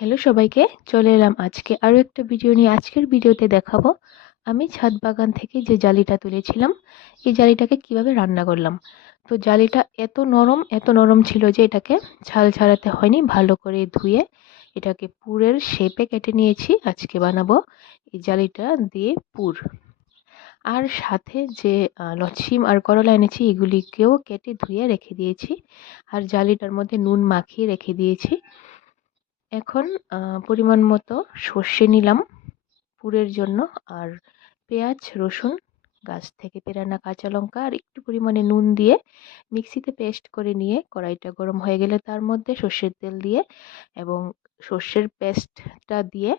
Hello সবাইকে, চলে এলাম আজকে আরও একটা ভিডিও নিয়ে। আজকের ভিডিওতে দেখাবো আমি ছাদ বাগান থেকে যে জালিটা তুলেছিলাম, এই জালিটাকে কীভাবে রান্না করলাম। তো জালিটা এত নরম এত নরম ছিল যে এটাকে ছাল ছাড়াতে হয়নি, ভালো করে ধুয়ে এটাকে পুরের শেপে কেটে নিয়েছি। আজকে বানাবো এই জালিটা দিয়ে পুর। আর সাথে যে লচ্ছিম আর করলা এনেছি, এগুলিকেও কেটে ধুয়ে রেখে দিয়েছি। আর জালিটার মধ্যে নুন মাখিয়ে রেখে দিয়েছি। এখন পরিমাণ মতো সর্ষে নিলাম পুরের জন্য আর পেঁয়াজ, রসুন, গাছ থেকে পেরানা কাঁচা লঙ্কা আর একটু পরিমাণে নুন দিয়ে মিক্সিতে পেস্ট করে নিয়ে কড়াইটা গরম হয়ে গেলে তার মধ্যে সর্ষের তেল দিয়ে এবং সর্ষের পেস্টটা দিয়ে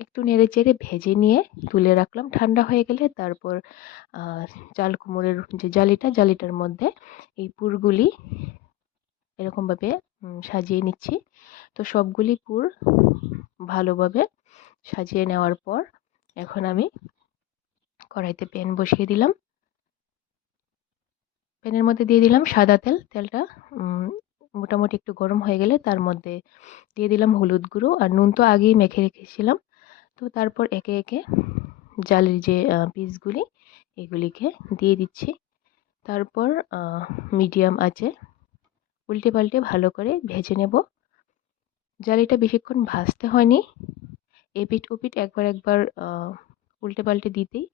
একটু নেড়ে চেড়ে ভেজে নিয়ে তুলে রাখলাম। ঠান্ডা হয়ে গেলে তারপর চাল কুমড়োর যে জালিটা, জালিটার মধ্যে এই পুরগুলি এরকমভাবে সাজিয়ে নিচ্ছি। তো সবগুলি পুর ভালোভাবে সাজিয়ে নেওয়ার পর এখন আমি কড়াইতে প্যান বসিয়ে দিলাম। প্যানের মধ্যে দিয়ে দিলাম সাদা তেল। তেলটা মোটামুটি একটু গরম হয়ে গেলে তার মধ্যে দিয়ে দিলাম হলুদ গুঁড়ো আর নুন তো আগেই মেখে রেখেছিলাম। তো তারপর একে একে জালের যে পিসগুলি এগুলিকে দিয়ে দিচ্ছি। তারপর মিডিয়াম আছে উল্টে পাল্টে ভালো করে ভেজে নেব। জালিটা বেশিক্ষণ ভাজতে হয়নি এপিট ওপিট একবার একবার উল্টে পাল্টে দিতেই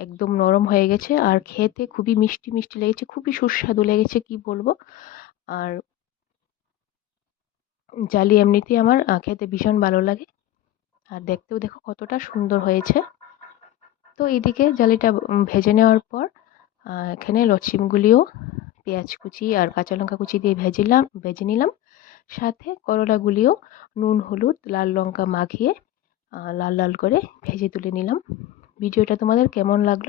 একদম নরম হয়ে গেছে। আর খেতে খুবই মিষ্টি মিষ্টি লেগেছে, খুবই সুস্বাদু লেগেছে, কি বলব? আর জালি এমনিতেই আমার খেতে ভীষণ ভালো লাগে। আর দেখতেও দেখো কতটা সুন্দর হয়েছে। তো এদিকে জালিটা ভেজে নেওয়ার পর এখানে লচ্ছিমগুলিও পেঁয়াজ কুচি আর কাঁচা লঙ্কা কুচি দিয়ে ভেজিলাম, ভেজে নিলাম। সাথে করলাগুলিও নুন, হলুদ, লাল লঙ্কা মাখিয়ে লাল লাল করে ভেজে তুলে নিলাম। ভিডিওটা তোমাদের কেমন লাগল?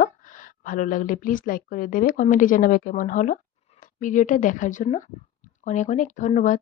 ভালো লাগলে প্লিজ লাইক করে দেবে কমেন্টে জানাবে কেমন হলো। ভিডিওটা দেখার জন্য অনেক অনেক ধন্যবাদ।